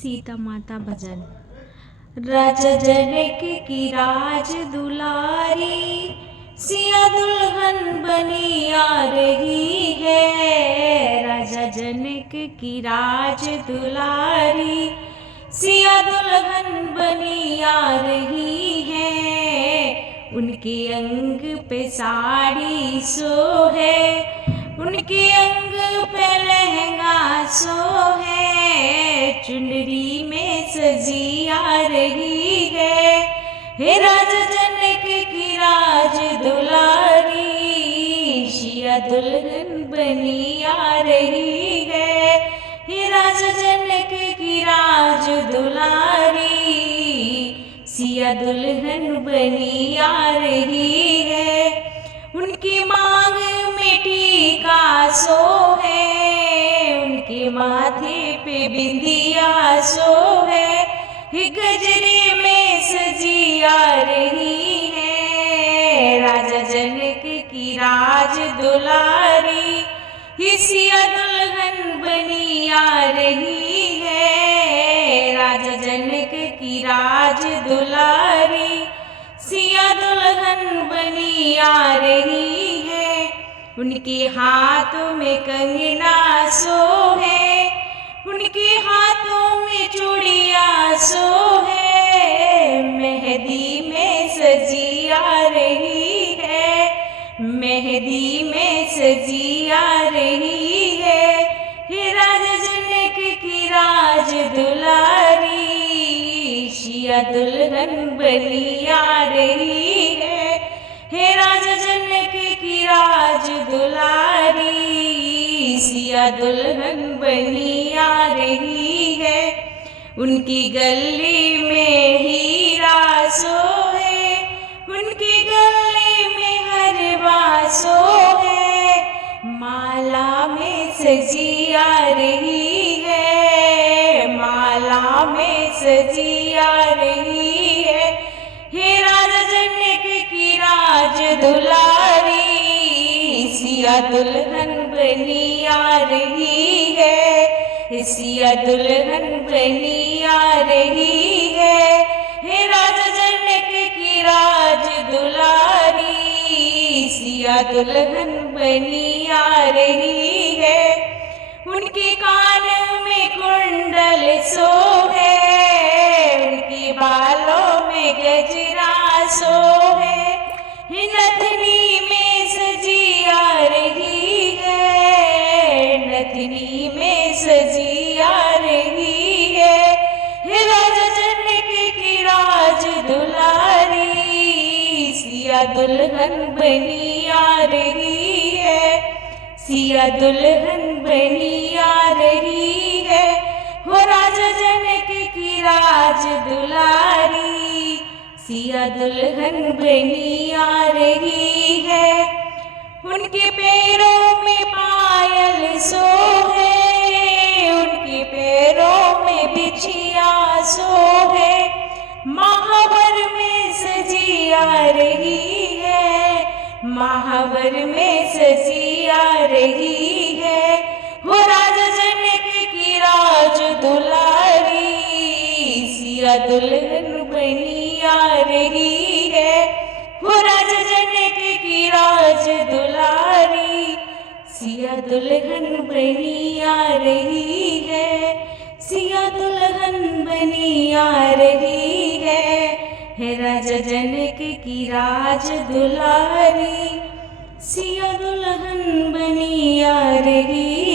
सीता माता भजन। राजा जनक की राज दुलारी, सिया दुल्हन बनी आ रही है। राजा जनक की राज दुलारी, सिया दुल्हन बनी आ रही है। उनके अंग पे साड़ी सो है, उनके अंग पे लहंगा सो है। चुनरी में सजी आ रही है, हे राजा जनक की राज दुलारी, सिया दुल्हन बनी आ रही है। हे राजा जनक की राज दुलारी, सिया दुल्हन बनी आ रही है। उनकी मांग में टीका सो है, उनके माथे पे बिंदिया सो है। गजरे में सजी आ रही है, राजा जनक की राज दुलारी, सिया दुल्हन बनी आ रही है। राजा जनक की राज दुलारी, सिया दुल्हन बनी आ रही है। उनके हाथों में कंगना सो है, उनके हाथों में चूड़िया सो है। मेहंदी में सजी आ रही है, मेहंदी में सजी आ रही है। हे राजा जनक की राज दुलारी, सिया दुल्हन बनी आ रही है। हे राजा जनक की राज दुलारी, सिया दुल्हन बनी आ रही है। उनकी गली में हीरा सो है, उनकी गली में हरवा सो है। माला में सजी आ रही है, माला में सजी आ रही है। हे राजा जनक की राज दुलारी, सिया दुल्हन बनी आ रही है। सिया दुल्हन बनी आ रही है। हे राजा जनक की राज दुलारी, सिया दुल्हन बनी आ रही है। उनके कान में कुंडल सो है, उनके बालों में गजरा सो है। नथनी में सजी आ रही है, नथनी में सजी आ रही है। हे राजा जनक की राज दुलारी, सिया दुल्हन बनी आ रही है। सिया दुल्हन बनी आ रही है, हो राजा जनक की राज दुलारी, सिया दुल्हन बनी आ रही है। उनके पैरों में पायल सो है, उनके पैरों में बिछिया सो है। महावर में सजी आ रही है, महावर में सजी आ रही है। हो राजा जनक की राज दुलारी, सिया दुल्हन बनी आ रही है। हो राजा जनक की राज दुलारी, सिया दुल्हन बनी आ रही है। सिया दुल्हन बनी आ रही है, हे राजा जनक की राज दुलारी, सिया दुल्हन बनी आ रही